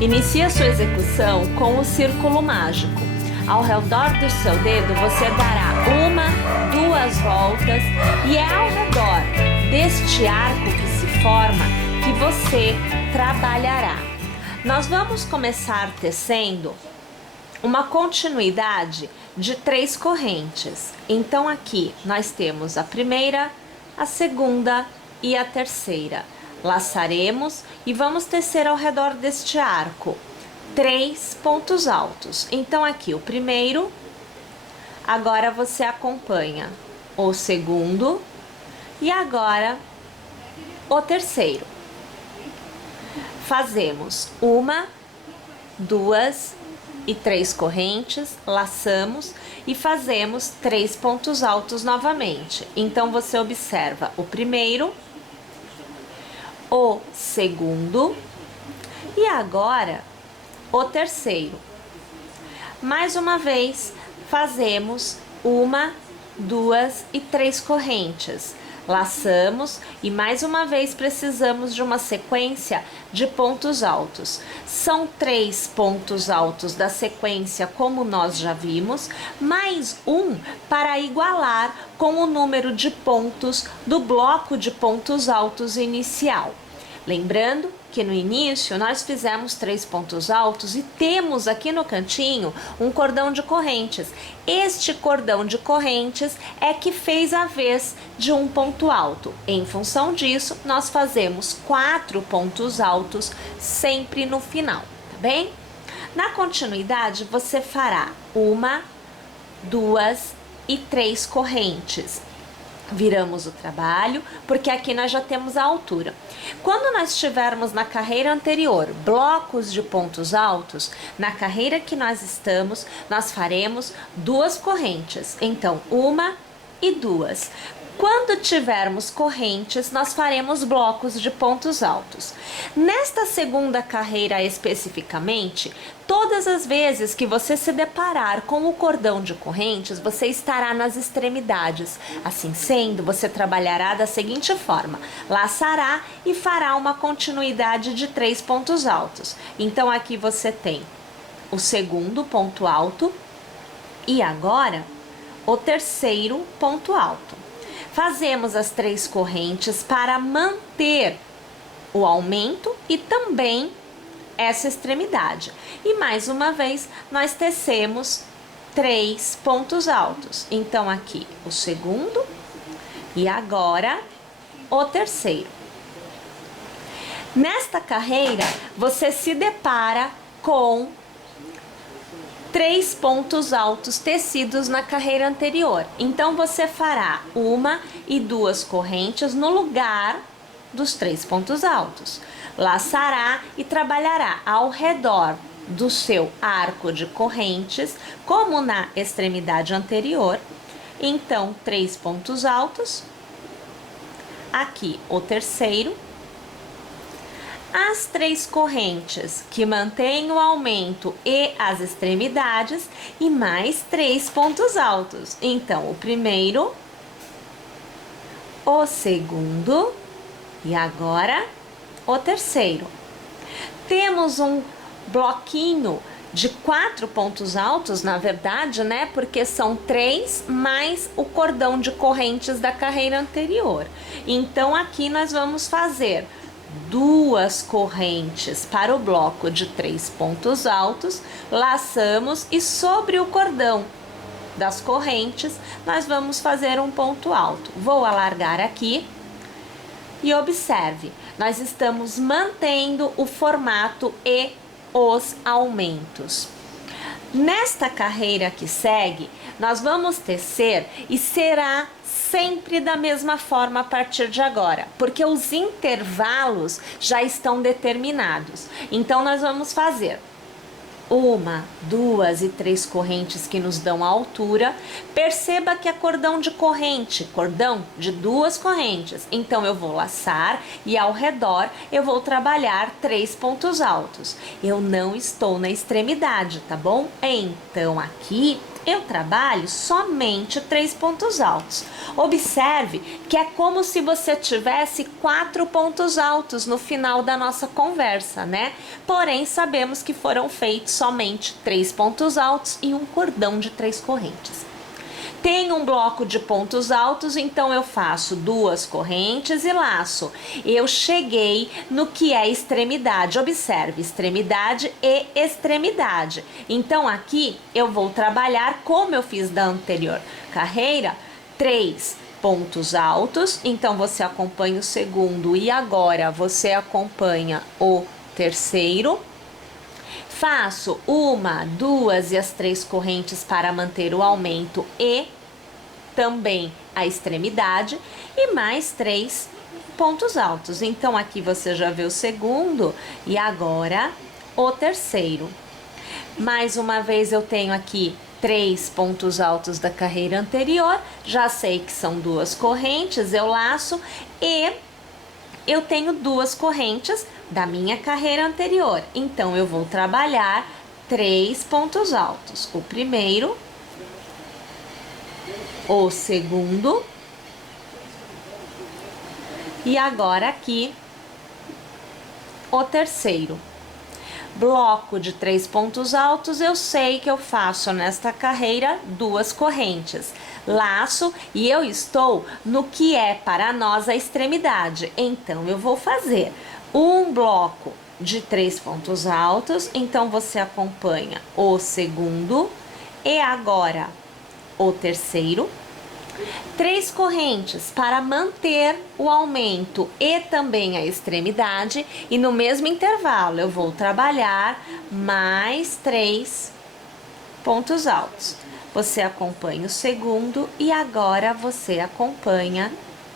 Inicie a sua execução com o círculo mágico. Ao redor do seu dedo, você dará 1, 2 voltas e é ao redor deste arco que se forma que você trabalhará. Nós vamos começar tecendo uma continuidade de 3 correntes. Então aqui nós temos a primeira, a segunda e a terceira. Laçaremos e vamos tecer ao redor deste arco 3 pontos altos. Então aqui o primeiro, agora você acompanha o segundo e agora o terceiro. Fazemos 1, 2 e 3 correntes, laçamos e fazemos 3 pontos altos novamente. Então você observa o primeiro, o segundo e agora o terceiro. Mais uma vez, fazemos 1, 2 e 3 correntes. Laçamos e mais uma vez precisamos de uma sequência de pontos altos. São 3 pontos altos da sequência, como nós já vimos, mais um para igualar com o número de pontos do bloco de pontos altos inicial. Lembrando que no início nós fizemos 3 pontos altos e temos aqui no cantinho um cordão de correntes. Este cordão de correntes é que fez a vez de um ponto alto. Em função disso, nós fazemos 4 pontos altos sempre no final, tá bem? Na continuidade, você fará 1, 2 e 3 correntes. Viramos o trabalho, porque aqui nós já temos a altura. Quando nós estivermos na carreira anterior, blocos de pontos altos, na carreira que nós estamos, nós faremos 2 correntes. Então, 1 e 2. Quando tivermos correntes, nós faremos blocos de pontos altos. Nesta segunda carreira especificamente, todas as vezes que você se deparar com o cordão de correntes, você estará nas extremidades. Assim sendo, você trabalhará da seguinte forma: laçará e fará uma continuidade de 3 pontos altos. Então aqui você tem o segundo ponto alto e agora o terceiro ponto alto. Fazemos as 3 correntes para manter o aumento e também essa extremidade. E mais uma vez, nós tecemos 3 pontos altos. Então, aqui o segundo e agora o terceiro. Nesta carreira, você se depara com 3 pontos altos tecidos na carreira anterior. Então, você fará 1 e 2 correntes no lugar dos 3 pontos altos. Laçará e trabalhará ao redor do seu arco de correntes, como na extremidade anterior. Então, 3 pontos altos. Aqui o terceiro. As 3 correntes que mantêm o aumento e as extremidades e mais 3 pontos altos. Então, o primeiro, o segundo e agora o terceiro. Temos um bloquinho de 4 pontos altos, na verdade, né? Porque são 3 mais o cordão de correntes da carreira anterior. Então, aqui nós vamos fazer 2 correntes para o bloco de 3 pontos altos, laçamos e sobre o cordão das correntes nós vamos fazer um ponto alto. Vou alargar aqui e observe, nós estamos mantendo o formato e os aumentos. Nesta carreira que segue, nós vamos tecer e será sempre da mesma forma a partir de agora, porque os intervalos já estão determinados. Então, nós vamos fazer 1, 2 e 3 correntes que nos dão a altura. Perceba que é cordão de corrente, cordão de 2 correntes. Então, eu vou laçar e ao redor eu vou trabalhar 3 pontos altos. Eu não estou na extremidade, tá bom? Então, aqui eu trabalho somente 3 pontos altos. Observe que é como se você tivesse 4 pontos altos no final da nossa conversa, né? Porém, sabemos que foram feitos somente 3 pontos altos e um cordão de 3 correntes. Tenho um bloco de pontos altos, então eu faço 2 correntes e laço. Eu cheguei no que é extremidade. Observe, extremidade e extremidade. Então aqui eu vou trabalhar como eu fiz da anterior carreira, 3 pontos altos. Então você acompanha o segundo e agora você acompanha o terceiro. Faço 1, 2 e as 3 correntes para manter o aumento e também a extremidade e mais 3 pontos altos. Então aqui você já vê o segundo e agora o terceiro. Mais uma vez eu tenho aqui 3 pontos altos da carreira anterior, já sei que são 2 correntes, eu laço e eu tenho 2 correntes da minha carreira anterior. Então, eu vou trabalhar 3 pontos altos. O primeiro, o segundo e agora aqui o terceiro. Bloco de 3 pontos altos, eu sei que eu faço nesta carreira 2 correntes. Laço e eu estou no que é para nós a extremidade. Então, eu vou fazer um bloco de 3 pontos altos. Então, você acompanha o segundo e agora o terceiro. 3 correntes para manter o aumento e também a extremidade, e no mesmo intervalo eu vou trabalhar mais 3 pontos altos. Você acompanha o segundo e agora você acompanha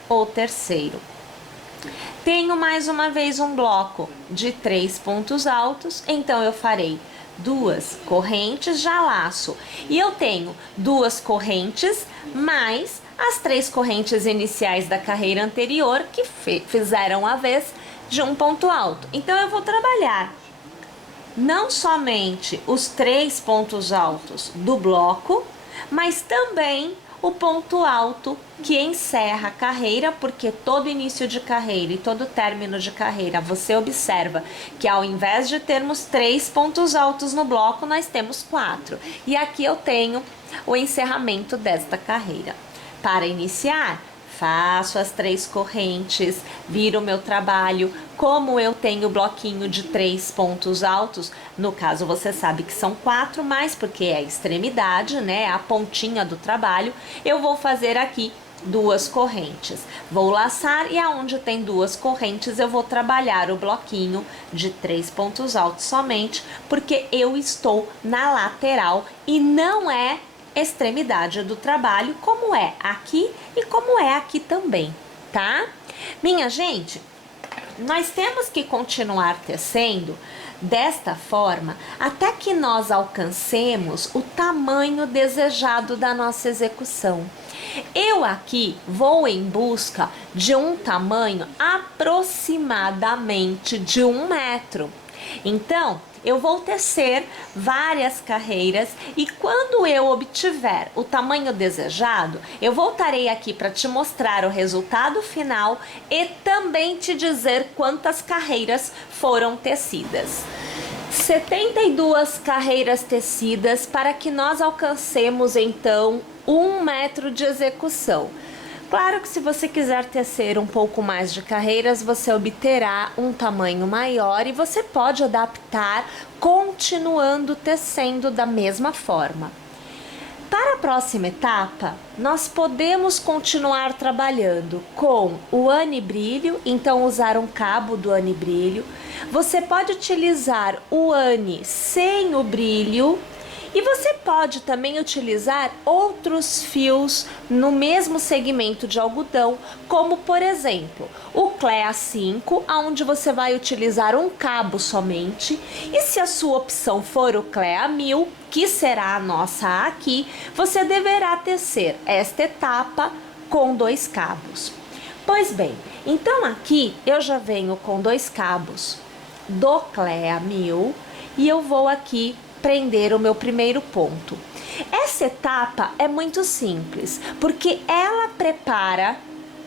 o terceiro. Tenho mais uma vez um bloco de 3 pontos altos, então eu farei 2 correntes, já laço. E eu tenho 2 correntes mais as 3 correntes iniciais da carreira anterior que fizeram a vez de um ponto alto. Então eu vou trabalhar não somente os 3 pontos altos do bloco, mas também o ponto alto que encerra a carreira, porque todo início de carreira e todo término de carreira, você observa que ao invés de termos 3 pontos altos no bloco, nós temos 4. E aqui eu tenho o encerramento desta carreira. Para iniciar, faço as 3 correntes, viro o meu trabalho. Como eu tenho bloquinho de 3 pontos altos, no caso você sabe que são 4, mas porque é a extremidade, né, a pontinha do trabalho, eu vou fazer aqui 2 correntes. Vou laçar e aonde tem 2 correntes eu vou trabalhar o bloquinho de 3 pontos altos somente, porque eu estou na lateral e não é extremidade do trabalho, como é aqui e como é aqui também, tá? Minha gente, nós temos que continuar tecendo desta forma até que nós alcancemos o tamanho desejado da nossa execução. Eu aqui vou em busca de um tamanho aproximadamente de 1 metro. Então, eu vou tecer várias carreiras e quando eu obtiver o tamanho desejado, eu voltarei aqui para te mostrar o resultado final e também te dizer quantas carreiras foram tecidas. 72 carreiras tecidas para que nós alcancemos então 1 metro de execução. Claro que se você quiser tecer um pouco mais de carreiras, você obterá um tamanho maior e você pode adaptar continuando tecendo da mesma forma. Para a próxima etapa, nós podemos continuar trabalhando com o anibrilho, então usar um cabo do anibrilho. Você pode utilizar o ani sem o brilho. E você pode também utilizar outros fios no mesmo segmento de algodão, como por exemplo, o CLEA 5, onde você vai utilizar um cabo somente. E se a sua opção for o CLEA 1000, que será a nossa aqui, você deverá tecer esta etapa com 2 cabos. Pois bem, então aqui eu já venho com 2 cabos do CLEA 1000 e eu vou aqui prender o meu primeiro ponto. Essa etapa é muito simples, porque ela prepara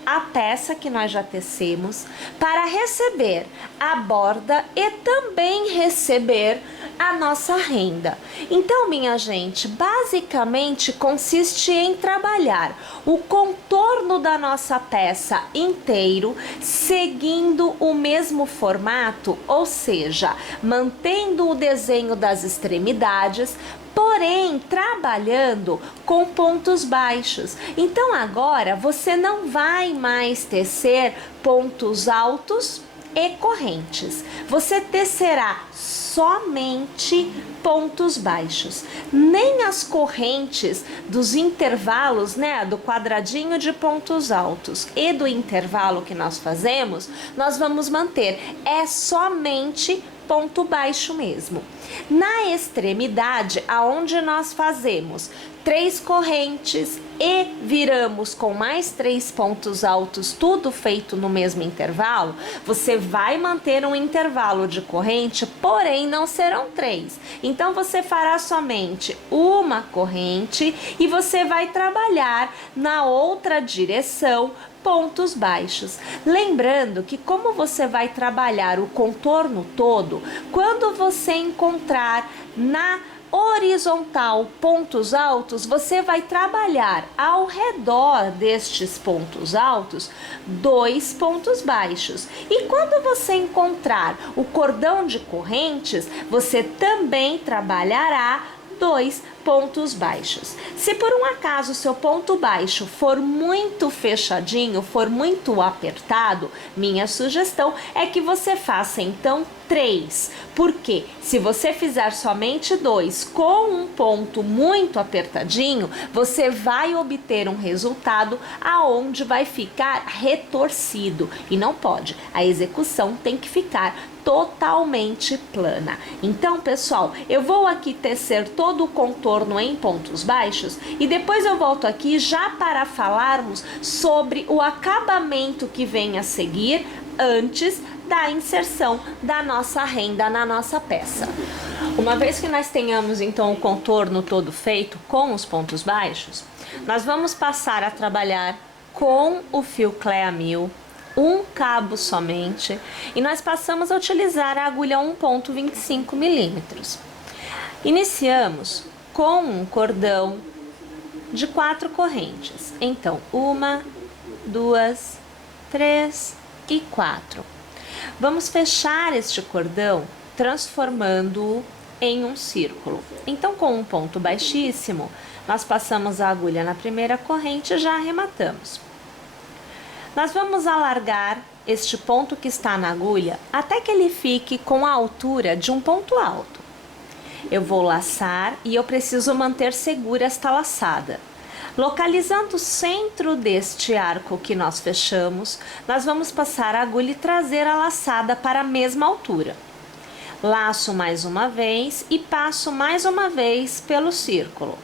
a peça que nós já tecemos para receber a borda e também receber a nossa renda. Então, minha gente, basicamente consiste em trabalhar o contorno da nossa peça inteiro, seguindo o mesmo formato, ou seja, mantendo o desenho das extremidades, porém trabalhando com pontos baixos. Então agora você não vai mais tecer pontos altos e correntes. Você tecerá somente pontos baixos. Nem as correntes dos intervalos, né, do quadradinho de pontos altos e do intervalo que nós fazemos, nós vamos manter. É somente ponto baixo mesmo. Na extremidade, aonde nós fazemos 3 correntes e viramos com mais 3 pontos altos, tudo feito no mesmo intervalo, você vai manter um intervalo de corrente, porém não serão 3. Então você fará somente uma corrente e você vai trabalhar na outra direção pontos baixos. Lembrando que como você vai trabalhar o contorno todo, quando você encontrar na horizontal pontos altos, você vai trabalhar ao redor destes pontos altos 2 pontos baixos. E quando você encontrar o cordão de correntes, você também trabalhará 2 pontos baixos. Se por um acaso seu ponto baixo for muito fechadinho, for muito apertado, minha sugestão é que você faça então 3, porque se você fizer somente 2 com um ponto muito apertadinho, você vai obter um resultado aonde vai ficar retorcido e não pode. A execução tem que ficar totalmente plana. Então, pessoal, eu vou aqui tecer todo o contorno em pontos baixos e depois eu volto aqui já para falarmos sobre o acabamento que vem a seguir antes da inserção da nossa renda na nossa peça. Uma vez que nós tenhamos então o contorno todo feito com os pontos baixos, nós vamos passar a trabalhar com o fio Clea 1000, um cabo somente, e nós passamos a utilizar a agulha 1,25 milímetros. Iniciamos com um cordão de 4 correntes. Então, 1, 2, 3 e 4. Vamos fechar este cordão transformando-o em um círculo. Então, com um ponto baixíssimo, nós passamos a agulha na primeira corrente e já arrematamos. Nós vamos alargar este ponto que está na agulha até que ele fique com a altura de um ponto alto. Eu vou laçar e eu preciso manter segura esta laçada. Localizando o centro deste arco que nós fechamos, nós vamos passar a agulha e trazer a laçada para a mesma altura. Laço mais uma vez e passo mais uma vez pelo círculo.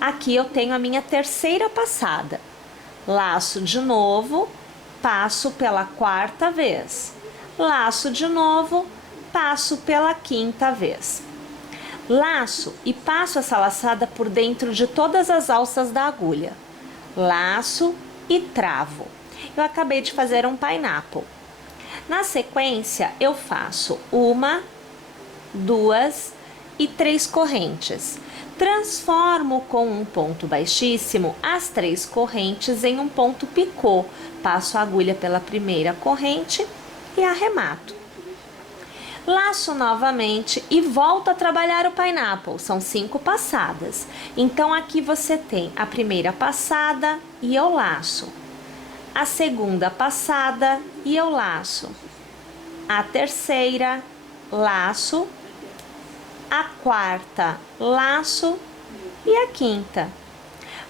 Aqui eu tenho a minha terceira passada. Laço de novo, passo pela 4ª vez. Laço de novo, passo pela 5ª vez. Laço e passo essa laçada por dentro de todas as alças da agulha. Laço e travo. Eu acabei de fazer um pineapple. Na sequência, eu faço 1, 2 e 3 correntes. Transformo com um ponto baixíssimo as 3 correntes em um ponto picô. Passo a agulha pela primeira corrente e arremato. Laço novamente e volto a trabalhar o pineapple. São 5 passadas. Então, aqui você tem a primeira passada e eu laço. A segunda passada e eu laço. A terceira, laço. A 4ª, laço, e a 5ª.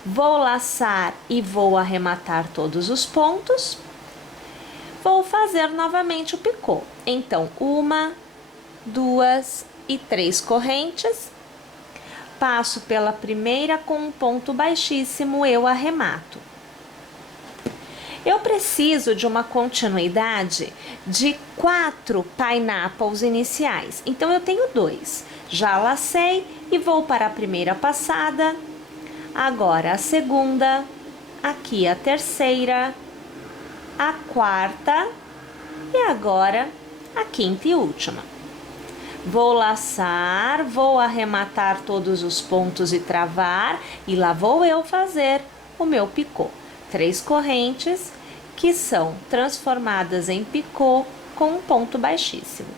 Vou laçar e vou arrematar todos os pontos. Vou fazer novamente o picô. Então, 1, 2 e 3 correntes. Passo pela primeira com um ponto baixíssimo, eu arremato. Eu preciso de uma continuidade de 4 pineapples iniciais. Então, eu tenho 2. Já lacei e vou para a primeira passada, agora a segunda, aqui a terceira, a quarta e agora a quinta e última. Vou laçar, vou arrematar todos os pontos e travar, e lá vou eu fazer o meu picô. 3 correntes que são transformadas em picô com um ponto baixíssimo.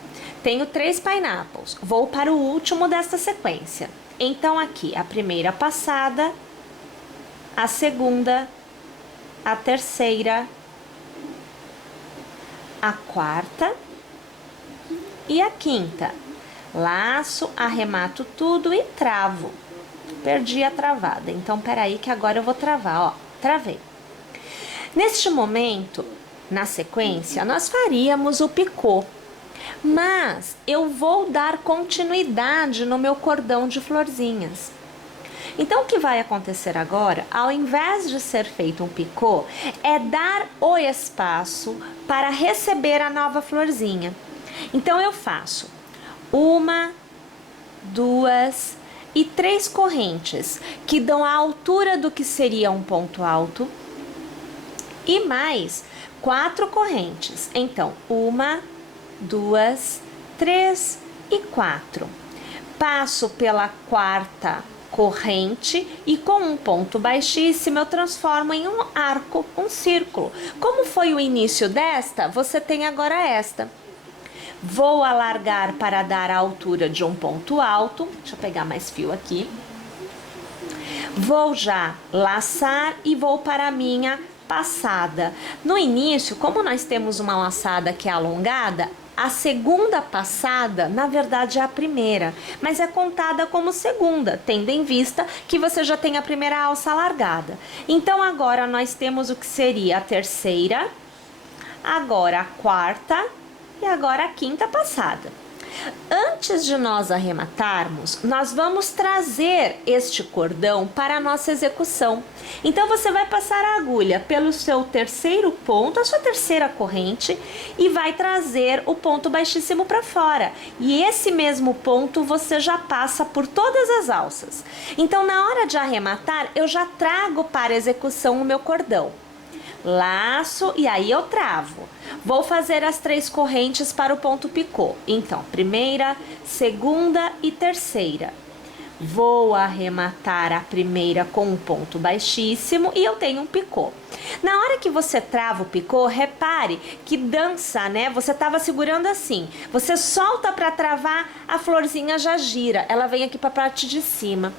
Tenho 3 pineapples, vou para o último desta sequência. Então, aqui a primeira passada, a segunda, a terceira, a quarta e a quinta. Laço, arremato tudo e travo. Perdi a travada, então peraí que agora eu vou travar, ó, travei. Neste momento, na sequência, nós faríamos o picô, mas eu vou dar continuidade no meu cordão de florzinhas. Então, o que vai acontecer agora, ao invés de ser feito um picô, é dar o espaço para receber a nova florzinha. Então, eu faço 1, 2 e 3 correntes, que dão a altura do que seria um ponto alto, e mais 4 correntes. Então, 1, 2, 3 e 4. Passo pela quarta corrente e com um ponto baixíssimo eu transformo em um arco, um círculo. Como foi o início desta, você tem agora esta. Vou alargar para dar a altura de um ponto alto. Deixa eu pegar mais fio aqui. Vou já laçar e vou para a minha passada. No início, como nós temos uma laçada que é alongada, a segunda passada, na verdade, é a primeira, mas é contada como segunda, tendo em vista que você já tem a primeira alça largada. Então, agora nós temos o que seria a terceira, agora a quarta e agora a quinta passada. Antes de nós arrematarmos, nós vamos trazer este cordão para a nossa execução. Então, você vai passar a agulha pelo seu terceiro ponto, a sua terceira corrente, e vai trazer o ponto baixíssimo para fora. E esse mesmo ponto você já passa por todas as alças. Então, na hora de arrematar, eu já trago para a execução o meu cordão. Laço e aí eu travo. Vou fazer as 3 correntes para o ponto picô. Então, primeira, segunda e terceira. Vou arrematar a primeira com um ponto baixíssimo e eu tenho um picô. Na hora que você trava o picô, repare que dança, né? Você estava segurando assim. Você solta para travar, a florzinha já gira. Ela vem aqui para a parte de cima.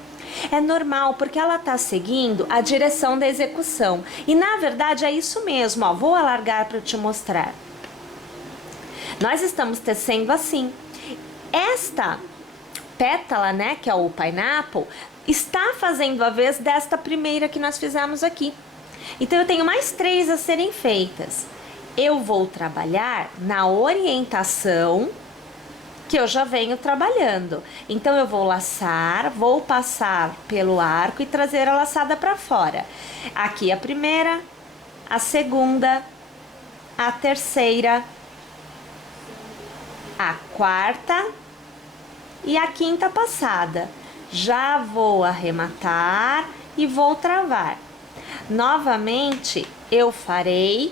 É normal, porque ela está seguindo a direção da execução. E, na verdade, é isso mesmo, ó. Vou alargar para te mostrar. Nós estamos tecendo assim. Esta pétala, né, que é o pineapple, está fazendo a vez desta primeira que nós fizemos aqui. Então, eu tenho mais 3 a serem feitas. Eu vou trabalhar na orientação que eu já venho trabalhando. Então, eu vou laçar, vou passar pelo arco e trazer a laçada para fora. Aqui a primeira, a segunda, a terceira, a quarta e a quinta passada. Já vou arrematar e vou travar. Novamente, eu farei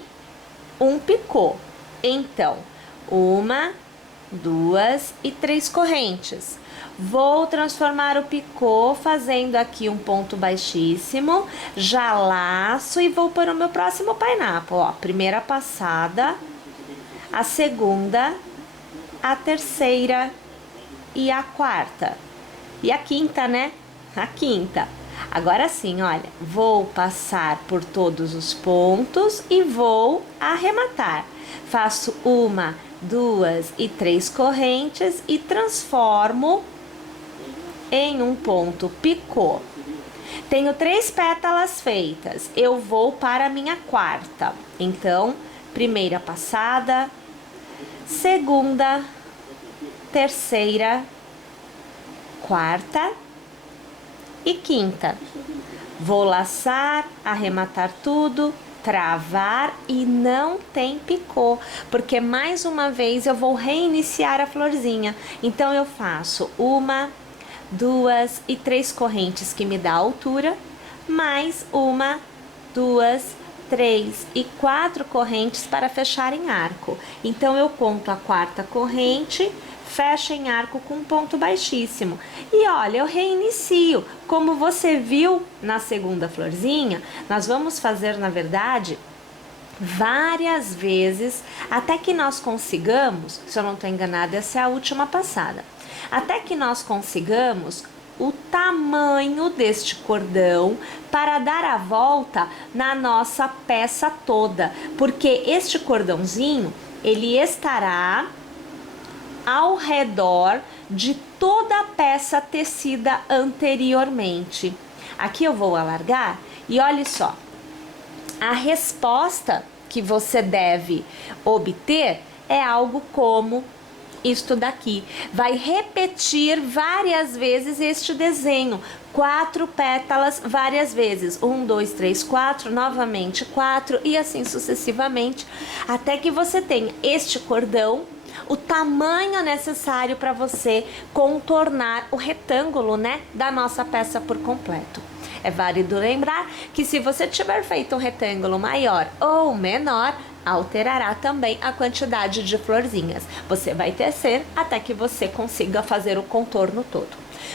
um picô. Então, 1, 2 e 3 correntes. Vou transformar o picô fazendo aqui um ponto baixíssimo, já laço e vou para o meu próximo pineapple, ó. Primeira passada, a segunda, a terceira e a quarta. E a quinta, né? A quinta. Agora sim, olha, vou passar por todos os pontos e vou arrematar. Faço 1, 2 e 3 correntes e transformo em um ponto picô. Tenho 3 pétalas feitas, eu vou para a minha quarta. Então, primeira passada, segunda, terceira, quarta e quinta. Vou laçar, arrematar tudo, travar e não tem picô, porque mais uma vez eu vou reiniciar a florzinha. Então eu faço 1, 2 e 3 correntes que me dá a altura, mais 1, 2, 3 e 4 correntes para fechar em arco. Então eu conto a quarta corrente, fecho em arco com um ponto baixíssimo. E olha, eu reinicio. Como você viu na segunda florzinha, nós vamos fazer, na verdade, várias vezes, até que nós consigamos, se eu não estou enganada, essa é a última passada, até que nós consigamos o tamanho deste cordão para dar a volta na nossa peça toda, porque este cordãozinho, ele estará ao redor de toda a peça tecida anteriormente. Aqui eu vou alargar e olhe só, a resposta que você deve obter é algo como isto daqui. Vai repetir várias vezes este desenho, 4 pétalas várias vezes, 1, 2, 3, 4, novamente 4 e assim sucessivamente, até que você tenha este cordão, o tamanho necessário para você contornar o retângulo, né, da nossa peça por completo. É válido lembrar que se você tiver feito um retângulo maior ou menor, alterará também a quantidade de florzinhas. Você vai tecer até que você consiga fazer o contorno todo.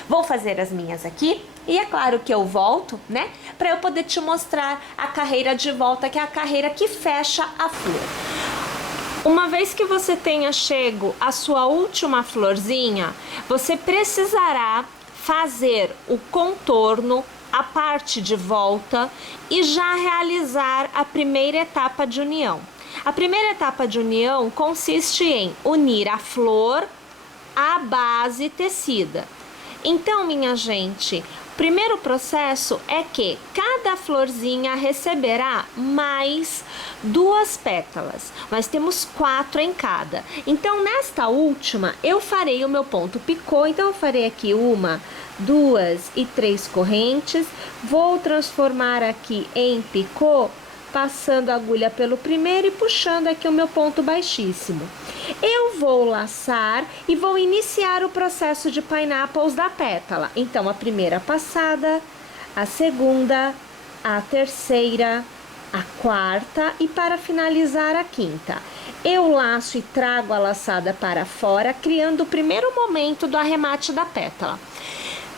Vou fazer as minhas aqui e é claro que eu volto, né, para eu poder te mostrar a carreira de volta, que é a carreira que fecha a flor. Uma vez que você tenha chego à sua última florzinha, você precisará fazer o contorno, a parte de volta e já realizar a primeira etapa de união. A primeira etapa de união consiste em unir a flor à base tecida. Então, minha gente, o primeiro processo é que cada florzinha receberá mais 2 pétalas. Nós temos 4 em cada. Então, nesta última, eu farei o meu ponto picô. Então, eu farei aqui 1, 2 e 3 correntes. Vou transformar aqui em picô, passando a agulha pelo primeiro e puxando aqui o meu ponto baixíssimo. Eu vou laçar e vou iniciar o processo de pineapples da pétala. Então, a primeira passada, a segunda, a terceira, a quarta e para finalizar a quinta. Eu laço e trago a laçada para fora, criando o primeiro momento do arremate da pétala.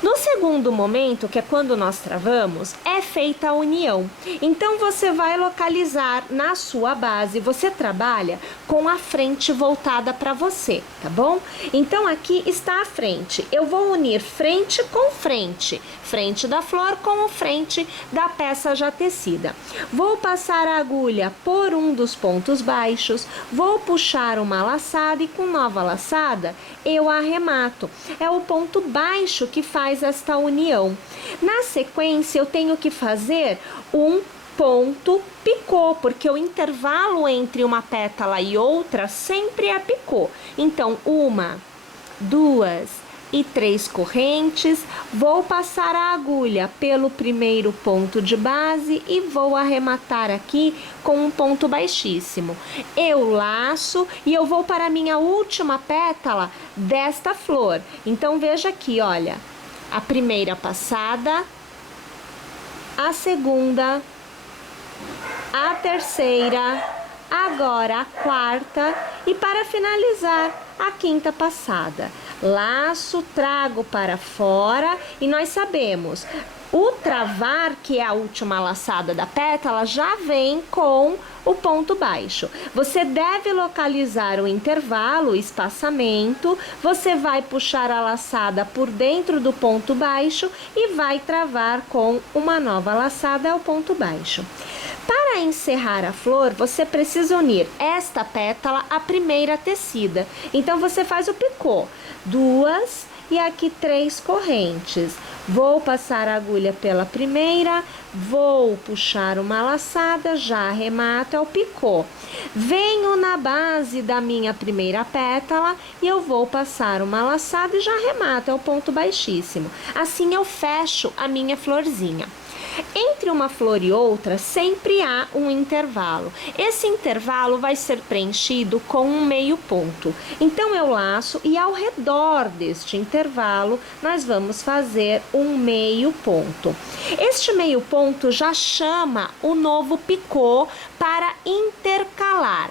No segundo momento, que é quando nós travamos, é feita a união. Então, você vai localizar na sua base, você trabalha com a frente voltada para você, tá bom? Então, aqui está a frente. Eu vou unir frente com frente, frente da flor com frente da peça já tecida. Vou passar a agulha por um dos pontos baixos, vou puxar uma laçada e com nova laçada, eu arremato. É o ponto baixo que faz esta união. Na sequência, eu tenho que fazer um ponto picô, porque o intervalo entre uma pétala e outra sempre é picô. Então, 1, 2 e 3 correntes, vou passar a agulha pelo primeiro ponto de base e vou arrematar aqui com um ponto baixíssimo. Eu laço e eu vou para a minha última pétala desta flor. Então, veja aqui, olha, a primeira passada, a segunda, a terceira, agora a quarta e para finalizar a quinta passada. Laço, trago para fora e nós sabemos, o travar, que é a última laçada da pétala, já vem com o ponto baixo. Você deve localizar o intervalo, o espaçamento, você vai puxar a laçada por dentro do ponto baixo e vai travar com uma nova laçada ao ponto baixo. Para encerrar a flor, você precisa unir esta pétala à primeira tecida. Então, você faz o picô, 2 e aqui 3 correntes. Vou passar a agulha pela primeira, vou puxar uma laçada, já arremato, é o picô. Venho na base da minha primeira pétala e eu vou passar uma laçada e já arremato, é o ponto baixíssimo. Assim eu fecho a minha florzinha. Entre uma flor e outra, sempre há um intervalo. Esse intervalo vai ser preenchido com um meio ponto. Então, eu laço e ao redor deste intervalo, nós vamos fazer um meio ponto. Este meio ponto já chama o novo picô para intercalar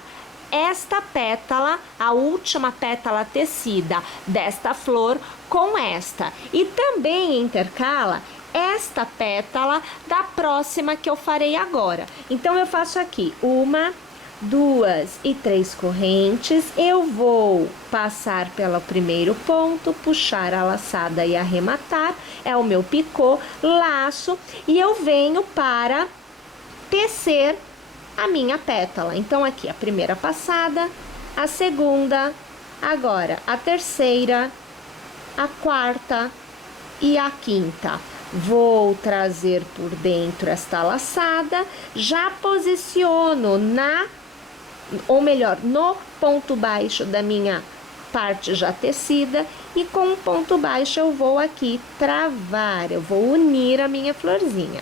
esta pétala, a última pétala tecida desta flor com esta. E também intercala esta pétala da próxima que eu farei agora. Então, eu faço aqui 1, 2 e 3 correntes. Eu vou passar pelo primeiro ponto, puxar a laçada e arrematar. É o meu picô, laço e eu venho para tecer a minha pétala. Então, aqui a primeira passada, a segunda, agora a terceira, a quarta e a quinta. Vou trazer por dentro esta laçada, já posiciono no ponto baixo da minha parte já tecida e com o ponto baixo eu vou aqui travar, eu vou unir a minha florzinha.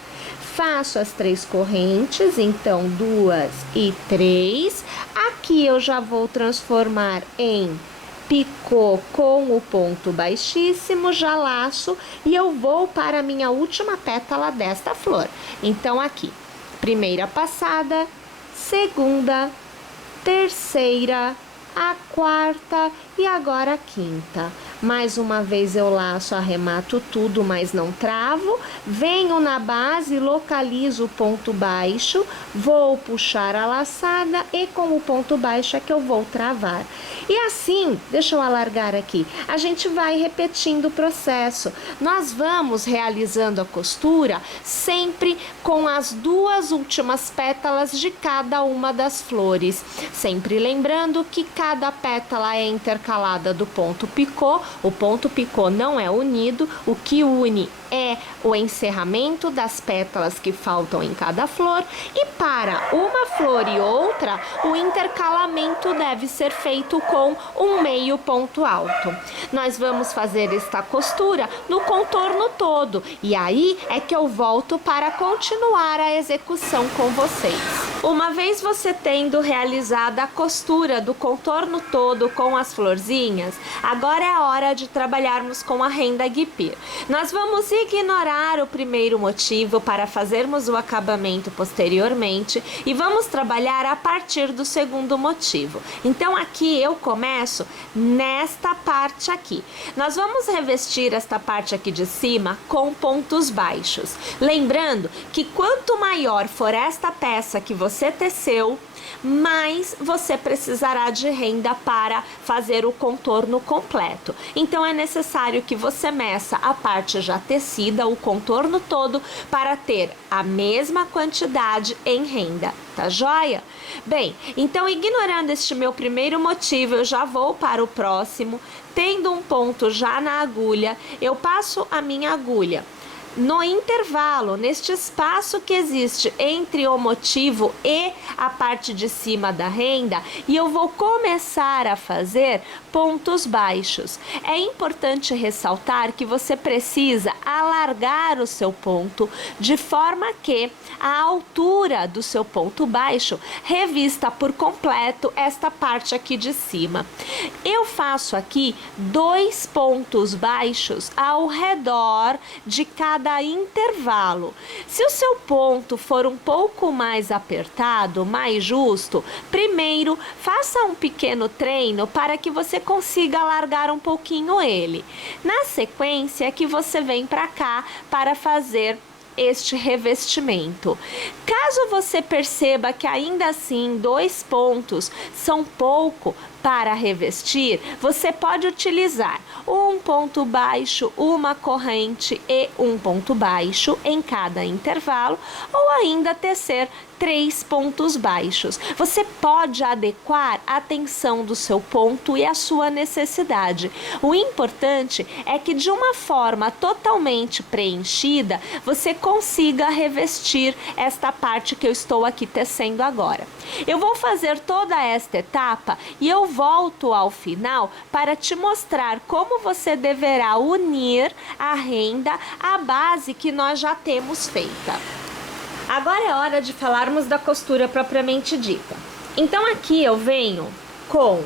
Faço as 3 correntes, então 2 e 3. Aqui eu já vou transformar em picô com o ponto baixíssimo, já laço e eu vou para a minha última pétala desta flor. Então, aqui, primeira passada, segunda, terceira, a quarta e agora a quinta. Mais uma vez eu laço, arremato tudo, mas não travo. Venho na base, localizo o ponto baixo, vou puxar a laçada e com o ponto baixo é que eu vou travar. E assim, deixa eu alargar aqui, a gente vai repetindo o processo. Nós vamos realizando a costura sempre com as 2 últimas pétalas de cada uma das flores. Sempre lembrando que cada pétala é intercalada do ponto picô. O ponto picô não é unido, o que une é o encerramento das pétalas que faltam em cada flor, e para uma flor e outra, o intercalamento deve ser feito com um meio ponto alto. Nós vamos fazer esta costura no contorno todo, e aí é que eu volto para continuar a execução com vocês. Uma vez você tendo realizado a costura do contorno todo com as florzinhas, agora é a hora de trabalharmos com a renda guipir. Nós vamos ignorar o primeiro motivo para fazermos o acabamento posteriormente e vamos trabalhar a partir do segundo motivo. Então, aqui eu começo nesta parte aqui. Nós vamos revestir esta parte aqui de cima com pontos baixos. Lembrando que quanto maior for esta peça que você teceu, mais você precisará de renda para fazer o contorno completo. Então, é necessário que você meça a parte já tecida, o contorno todo, para ter a mesma quantidade em renda. Tá joia? Bem, então, ignorando este meu primeiro motivo, eu já vou para o próximo. Tendo um ponto já na agulha, eu passo a minha agulha no intervalo, neste espaço que existe entre o motivo e a parte de cima da renda, e eu vou começar a fazer pontos baixos. É importante ressaltar que você precisa alargar o seu ponto de forma que a altura do seu ponto baixo revista por completo esta parte aqui de cima. Eu faço aqui 2 pontos baixos ao redor de cada intervalo. Se o seu ponto for um pouco mais apertado, mais justo, primeiro faça um pequeno treino para que você consiga alargar um pouquinho ele. Na sequência é que você vem para cá para fazer este revestimento. Caso você perceba que ainda assim 2 pontos são pouco para revestir, você pode utilizar um ponto baixo, uma corrente e um ponto baixo em cada intervalo, ou ainda tecer 3 pontos baixos. Você pode adequar a tensão do seu ponto e a sua necessidade. O importante é que de uma forma totalmente preenchida, você consiga revestir esta parte que eu estou aqui tecendo agora. Eu vou fazer toda esta etapa e eu volto ao final para te mostrar como você deverá unir a renda à base que nós já temos feita. Agora é hora de falarmos da costura propriamente dita. Então aqui eu venho com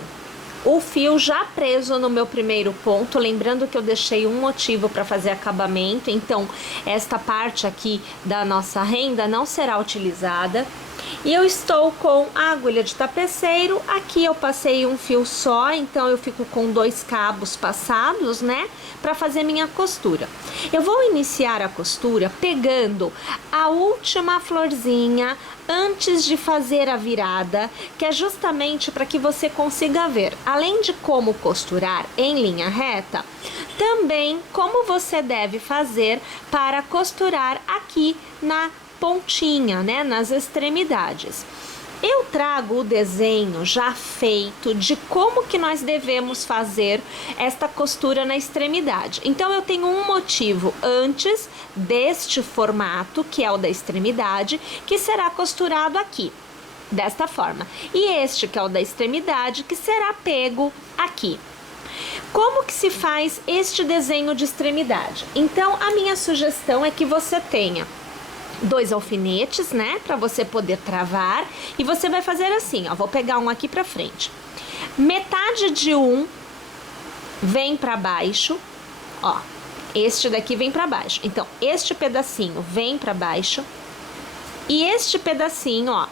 o fio já preso no meu primeiro ponto, lembrando que eu deixei um motivo para fazer acabamento, então esta parte aqui da nossa renda não será utilizada. E eu estou com a agulha de tapeceiro, aqui eu passei um fio só, então eu fico com 2 cabos passados, né, para fazer minha costura. Eu vou iniciar a costura pegando a última florzinha antes de fazer a virada, que é justamente para que você consiga ver, além de como costurar em linha reta, também como você deve fazer para costurar aqui na pontinha, né, nas extremidades. Eu trago o desenho já feito de como que nós devemos fazer esta costura na extremidade. Então eu tenho um motivo antes deste formato, que é o da extremidade, que será costurado aqui, desta forma. E este que é o da extremidade, que será pego aqui. Como que se faz este desenho de extremidade? Então a minha sugestão é que você tenha 2 alfinetes, né, para você poder travar, e você vai fazer assim, ó, vou pegar um aqui pra frente, metade de um vem pra baixo, ó, este daqui vem pra baixo, então este pedacinho vem pra baixo, e este pedacinho, ó,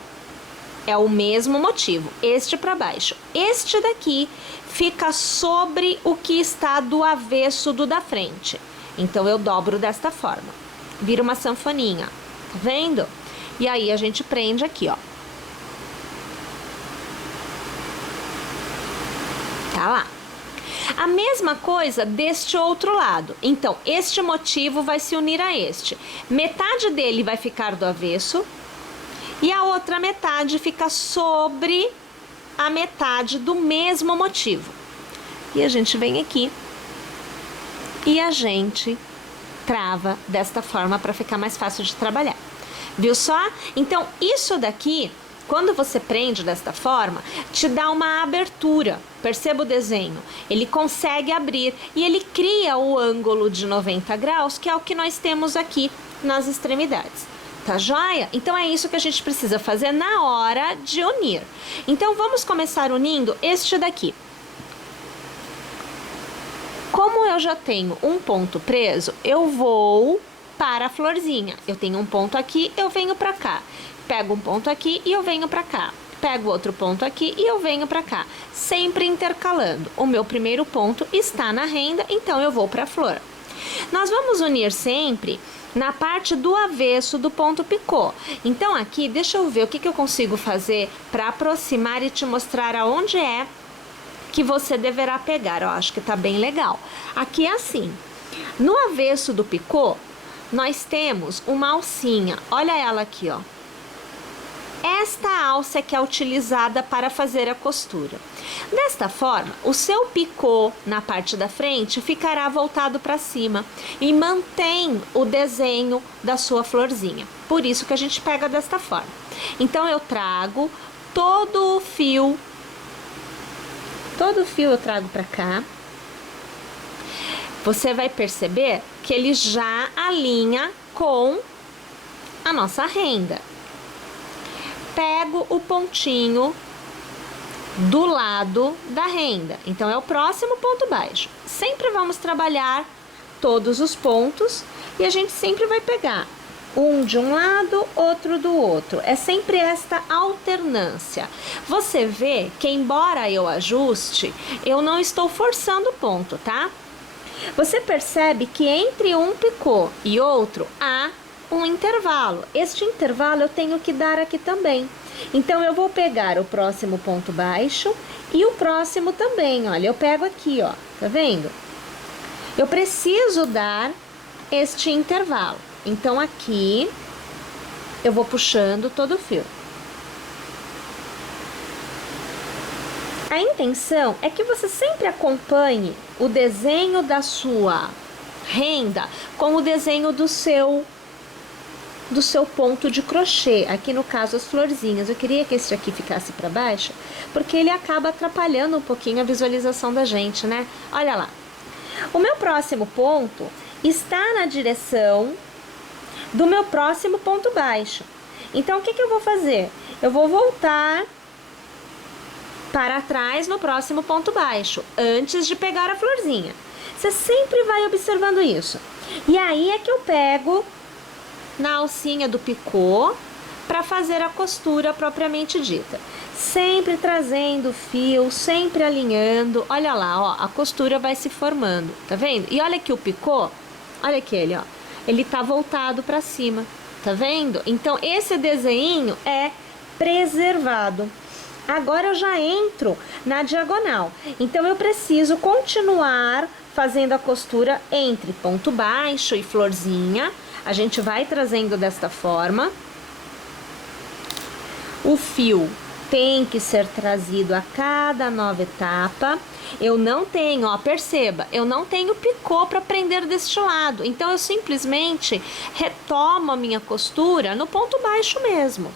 é o mesmo motivo, este pra baixo, este daqui fica sobre o que está do avesso do da frente, então eu dobro desta forma, vira uma sanfoninha. Tá vendo? E aí a gente prende aqui, ó. Tá lá. A mesma coisa deste outro lado. Então, este motivo vai se unir a este. Metade dele vai ficar do avesso e a outra metade fica sobre a metade do mesmo motivo. E a gente vem aqui e a gente trava desta forma para ficar mais fácil de trabalhar. Viu só? Então, isso daqui, quando você prende desta forma, te dá uma abertura. Perceba o desenho. Ele consegue abrir e ele cria o ângulo de 90 graus, que é o que nós temos aqui nas extremidades. Tá joia? Então, é isso que a gente precisa fazer na hora de unir. Então, vamos começar unindo este daqui. Como eu já tenho um ponto preso, eu vou para a florzinha. Eu tenho um ponto aqui, eu venho para cá. Pego um ponto aqui e eu venho para cá. Pego outro ponto aqui e eu venho para cá. Sempre intercalando. O meu primeiro ponto está na renda, então eu vou para a flor. Nós vamos unir sempre na parte do avesso do ponto picô. Então aqui, deixa eu ver o que eu consigo fazer para aproximar e te mostrar aonde é que você deverá pegar. Eu acho que tá bem legal. Aqui é assim, no avesso do picô, nós temos uma alcinha, olha ela aqui, ó. Esta alça é que é utilizada para fazer a costura. Desta forma, o seu picô na parte da frente ficará voltado para cima e mantém o desenho da sua florzinha. Por isso que a gente pega desta forma. Então eu trago todo o fio eu trago para cá. Você vai perceber que ele já alinha com a nossa renda. Pego o pontinho do lado da renda. Então, é o próximo ponto baixo. Sempre vamos trabalhar todos os pontos e a gente sempre vai pegar um de um lado, outro do outro. É sempre esta alternância. Você vê que, embora eu ajuste, eu não estou forçando o ponto, tá? Você percebe que entre um picô e outro há um intervalo. Este intervalo eu tenho que dar aqui também. Então, eu vou pegar o próximo ponto baixo e o próximo também, olha. Eu pego aqui, ó, tá vendo? Eu preciso dar este intervalo. Então, aqui eu vou puxando todo o fio. A intenção é que você sempre acompanhe o desenho da sua renda com o desenho do seu ponto de crochê. Aqui no caso as florzinhas. Eu queria que esse aqui ficasse para baixo, porque ele acaba atrapalhando um pouquinho a visualização da gente, né? Olha lá. O meu próximo ponto está na direção do meu próximo ponto baixo. Então, o que eu vou fazer? Eu vou voltar para trás no próximo ponto baixo, antes de pegar a florzinha. Você sempre vai observando isso. E aí é que eu pego na alcinha do picô para fazer a costura propriamente dita. Sempre trazendo o fio, sempre alinhando. Olha lá, ó, a costura vai se formando, tá vendo? E olha aqui o picô, olha aqui ele, ó. Ele tá voltado para cima, tá vendo? Então esse desenho é preservado. Agora eu já entro na diagonal. Então eu preciso continuar fazendo a costura entre ponto baixo e florzinha. A gente vai trazendo desta forma. O fio tem que ser trazido a cada nova etapa. Eu não tenho, ó, perceba, eu não tenho picô para prender deste lado. Então eu simplesmente retomo a minha costura no ponto baixo mesmo.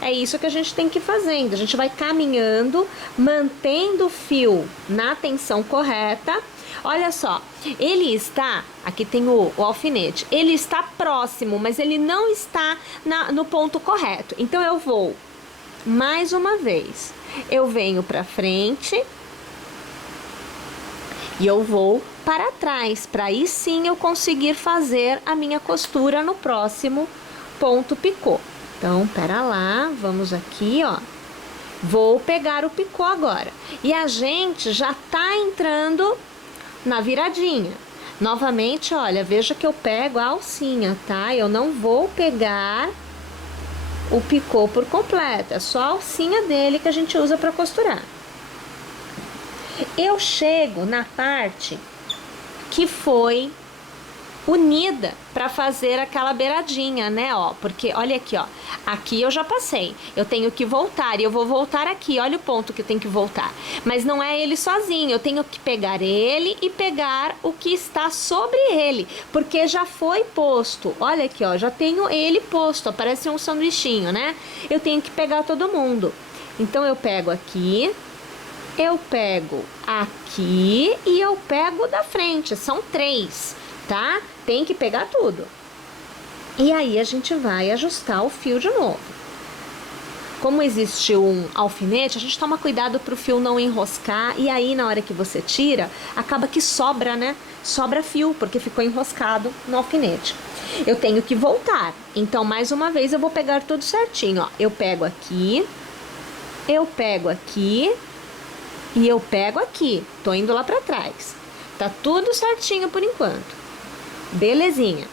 É isso que a gente tem que ir fazendo. A gente vai caminhando, mantendo o fio na tensão correta. Olha só, ele está, aqui tem o alfinete, ele está próximo, mas ele não está no ponto correto. Então eu vou, mais uma vez, eu venho para frente e eu vou para trás, para aí sim eu conseguir fazer a minha costura no próximo ponto picô. Então, pera lá, vamos aqui, ó. Vou pegar o picô agora. E a gente já tá entrando na viradinha. Novamente, olha, veja que eu pego a alcinha, tá? Eu não vou pegar o picô por completo. É só a alcinha dele que a gente usa para costurar. Eu chego na parte que foi unida para fazer aquela beiradinha, né, ó, porque olha aqui, ó, aqui eu já passei, eu tenho que voltar, e eu vou voltar aqui, olha o ponto que eu tenho que voltar, mas não é ele sozinho, eu tenho que pegar ele e pegar o que está sobre ele, porque já foi posto, olha aqui, ó, já tenho ele posto, ó, parece um sanduichinho, né, eu tenho que pegar todo mundo, então eu pego aqui, eu pego aqui e eu pego da frente, são 3, tá? Tem que pegar tudo. E aí a gente vai ajustar o fio de novo. Como existe um alfinete, a gente toma cuidado para o fio não enroscar. E aí na hora que você tira, acaba que sobra, né? Sobra fio, porque ficou enroscado no alfinete. Eu tenho que voltar. Então, mais uma vez, eu vou pegar tudo certinho, ó. Eu pego aqui, eu pego aqui e eu pego aqui. Tô indo lá para trás. Tá tudo certinho por enquanto. Belezinha.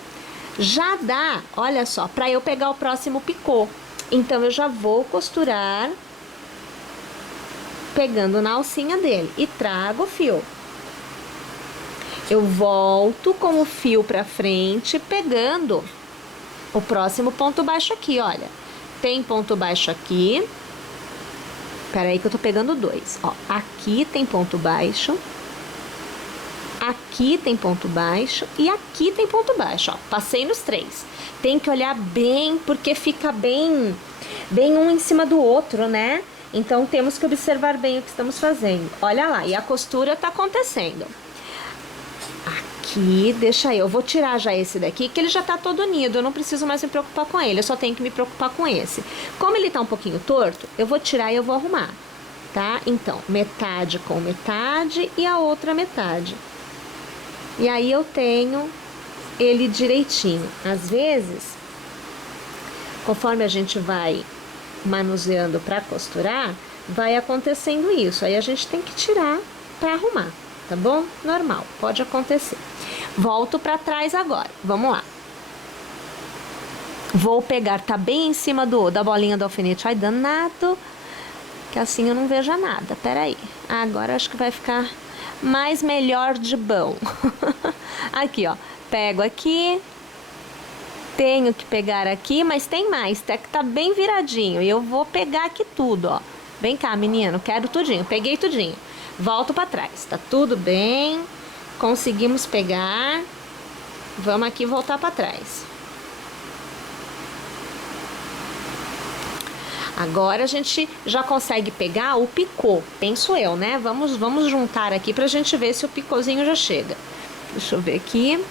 Já dá, olha só, para eu pegar o próximo picô. Então, eu já vou costurar pegando na alcinha dele e trago o fio. Eu volto com o fio para frente, pegando o próximo ponto baixo aqui, olha. Tem ponto baixo aqui. Peraí que eu tô pegando 2, ó. Aqui tem ponto baixo. Aqui tem ponto baixo e aqui tem ponto baixo, ó. Passei nos 3. Tem que olhar bem, porque fica bem um em cima do outro, né? Então, temos que observar bem o que estamos fazendo. Olha lá, e a costura tá acontecendo. Aqui, deixa aí, eu vou tirar já esse daqui, que ele já tá todo unido, eu não preciso mais me preocupar com ele, eu só tenho que me preocupar com esse. Como ele tá um pouquinho torto, eu vou tirar e eu vou arrumar, tá? Então, metade com metade e a outra metade. E aí eu tenho ele direitinho. Às vezes, conforme a gente vai manuseando para costurar, vai acontecendo isso. Aí a gente tem que tirar para arrumar, tá bom? Normal, pode acontecer. Volto para trás agora. Vamos lá. Vou pegar, tá bem em cima da bolinha do alfinete. Ai, danado, que assim eu não vejo nada. Pera aí. Agora acho que vai ficar mais melhor de bom. Aqui, ó. Pego aqui. tenho que pegar aqui, mas tem mais, até que tá bem viradinho. E eu vou pegar aqui tudo, ó. Vem cá, menino, quero tudinho. Peguei tudinho. Volto pra trás, tá tudo bem. Conseguimos pegar. Vamos aqui voltar pra trás. Agora a gente já consegue pegar o picô, penso eu, né? Vamos juntar aqui pra gente ver se o picôzinho já chega. Deixa eu ver aqui.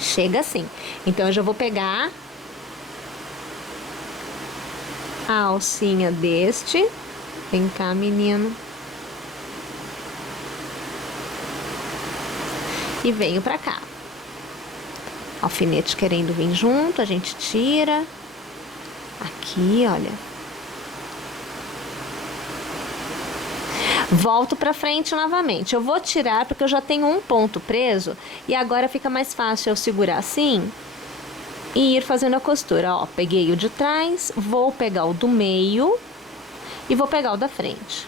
Chega sim. Então eu já vou pegar a alcinha deste. Vem cá, menino. E venho pra cá. Alfinete querendo vir junto, a gente tira. Aqui, olha. Volto pra frente novamente. Eu vou tirar porque eu já tenho um ponto preso e agora fica mais fácil eu segurar assim e ir fazendo a costura. Ó, peguei o de trás, vou pegar o do meio e vou pegar o da frente.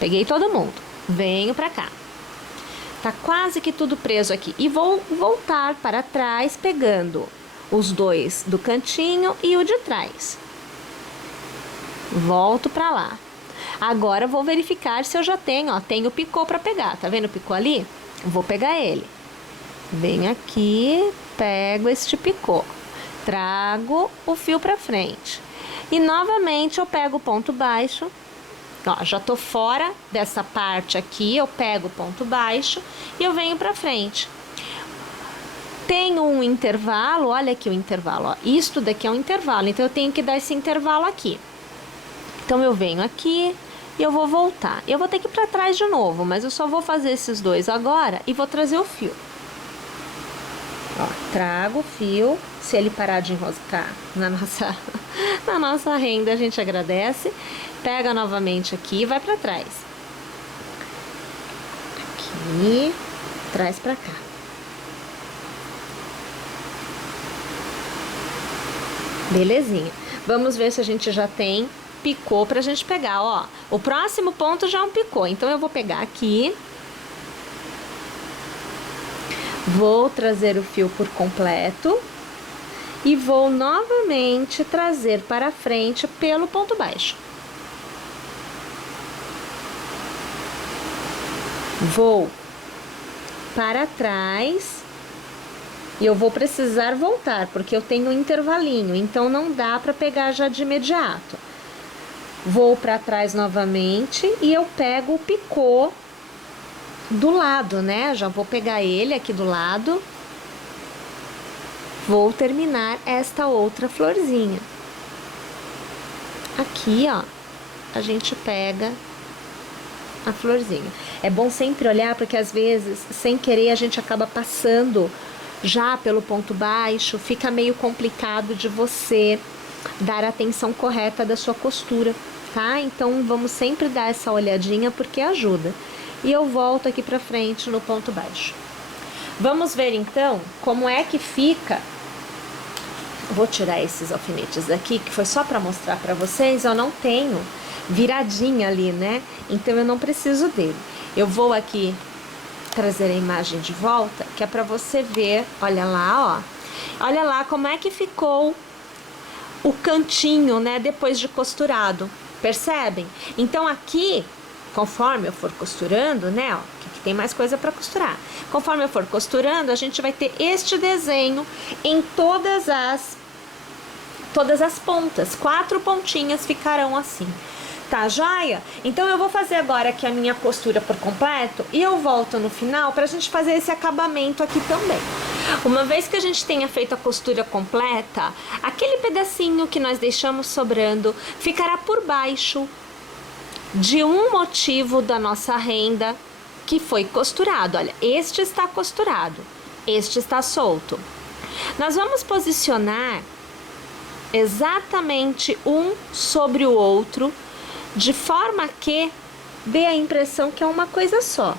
Peguei todo mundo. Venho pra cá. Tá quase que tudo preso aqui. E vou voltar para trás pegando os dois do cantinho e o de trás. Volto pra lá. Agora vou verificar se eu já tenho, ó, tenho o picô para pegar. Tá vendo o picô ali? Vou pegar ele. Venho aqui, pego este picô. Trago o fio para frente. E novamente eu pego o ponto baixo. Ó, já tô fora dessa parte aqui, eu pego o ponto baixo e eu venho para frente. Tenho um intervalo, olha aqui o intervalo, ó. Isto daqui é um intervalo, então eu tenho que dar esse intervalo aqui. Então eu venho aqui e eu vou voltar. Eu vou ter que ir para trás de novo, mas eu só vou fazer esses dois agora e vou trazer o fio. Ó, trago o fio, se ele parar de enroscar na nossa renda, a gente agradece. Pega novamente aqui e vai para trás. Aqui, traz para cá. Belezinha. Vamos ver se a gente já tem picô pra gente pegar, ó. O próximo ponto já é um picô, então eu vou pegar aqui. Vou trazer o fio por completo e vou novamente trazer para frente pelo ponto baixo. Vou para trás e eu vou precisar voltar, porque eu tenho um intervalinho, então não dá para pegar já de imediato. Vou para trás novamente e eu pego o picô do lado, né? Já vou pegar ele aqui do lado. Vou terminar esta outra florzinha. Aqui, ó, a gente pega a florzinha. É bom sempre olhar, porque às vezes, sem querer, a gente acaba passando já pelo ponto baixo, fica meio complicado de você dar a atenção correta da sua costura, tá? Então, vamos sempre dar essa olhadinha, porque ajuda. E eu volto aqui pra frente no ponto baixo. Vamos ver, então, como é que fica. Vou tirar esses alfinetes daqui, que foi só pra mostrar pra vocês. Eu não tenho viradinha ali, né? Então, eu não preciso dele. Eu vou aqui trazer a imagem de volta, que é pra você ver. Olha lá, ó. Olha lá como é que ficou o cantinho, né? Depois de costurado. Percebem? Então, aqui, conforme eu for costurando, né? Ó, que tem mais coisa pra costurar. Conforme eu for costurando, a gente vai ter este desenho em todas as pontas. 4 pontinhas ficarão assim. Tá joia? Então eu vou fazer agora aqui a minha costura por completo e eu volto no final pra gente fazer esse acabamento aqui também. Uma vez que a gente tenha feito a costura completa, aquele pedacinho que nós deixamos sobrando ficará por baixo de um motivo da nossa renda que foi costurado. Olha, este está costurado, este está solto. Nós vamos posicionar exatamente um sobre o outro, de forma que dê a impressão que é uma coisa só.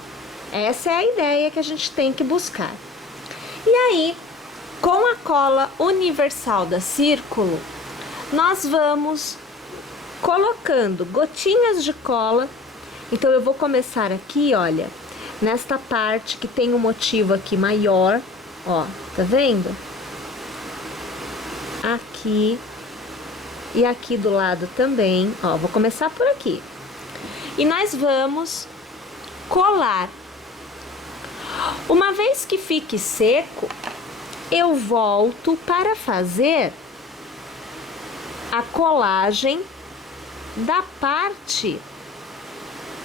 Essa é a ideia que a gente tem que buscar. E aí, com a cola universal da Círculo, nós vamos colocando gotinhas de cola. Então, eu vou começar aqui, olha, nesta parte que tem um motivo aqui maior, ó, tá vendo? aqui e aqui do lado também. Ó, vou começar por aqui. E nós vamos colar. Uma vez que fique seco, eu volto para fazer a colagem da parte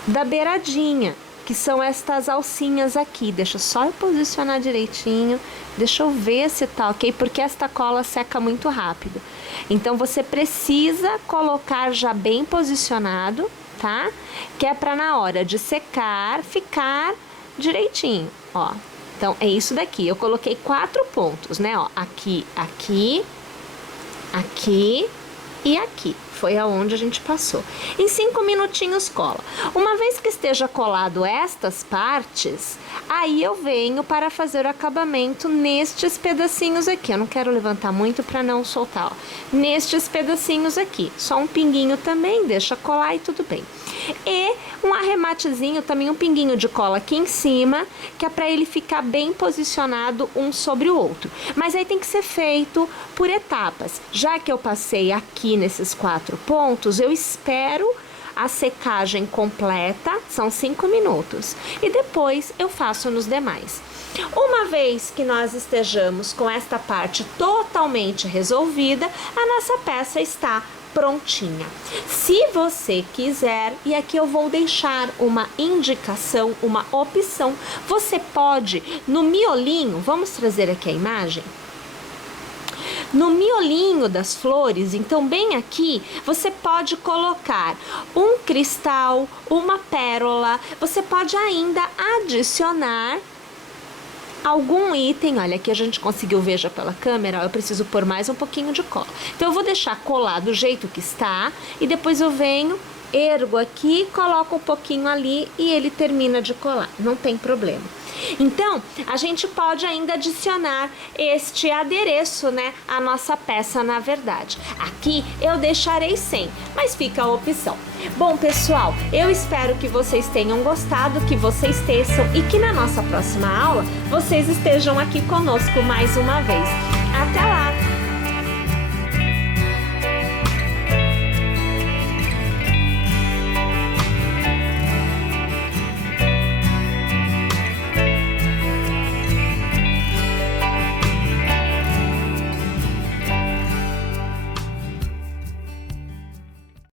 da beiradinha, que são estas alcinhas aqui. Deixa só eu posicionar direitinho, deixa eu ver se tá ok, porque esta cola seca muito rápido. Então você precisa colocar já bem posicionado, tá? Que é para na hora de secar ficar direitinho, ó. Então é isso daqui. Eu coloquei 4 pontos, né? Ó, aqui, aqui, aqui e aqui. Foi aonde a gente passou. Em 5 minutinhos cola. Uma vez que esteja colado estas partes, aí eu venho para fazer o acabamento nestes pedacinhos aqui. Eu não quero levantar muito para não soltar, ó. Nestes pedacinhos aqui. Só um pinguinho também, deixa colar e tudo bem. E um arrematezinho, também um pinguinho de cola aqui em cima, que é para ele ficar bem posicionado um sobre o outro. Mas aí tem que ser feito por etapas. Já que eu passei aqui nesses 4 pontos, eu espero a secagem completa, são 5 minutos. E depois eu faço nos demais. Uma vez que nós estejamos com esta parte totalmente resolvida, a nossa peça está prontinha. Se você quiser, e aqui eu vou deixar uma indicação, uma opção, você pode, no miolinho, vamos trazer aqui a imagem? No miolinho das flores, então bem aqui, você pode colocar um cristal, uma pérola, você pode ainda adicionar algum item. Olha, aqui a gente conseguiu ver já pela câmera, ó, eu preciso pôr mais um pouquinho de cola. Então eu vou deixar colar do jeito que está e depois eu venho, ergo aqui, coloco um pouquinho ali e ele termina de colar, não tem problema. Então, a gente pode ainda adicionar este adereço, né, à nossa peça, na verdade. Aqui eu deixarei sem, mas fica a opção. Bom, pessoal, eu espero que vocês tenham gostado, que vocês teçam e que na nossa próxima aula vocês estejam aqui conosco mais uma vez. Até lá!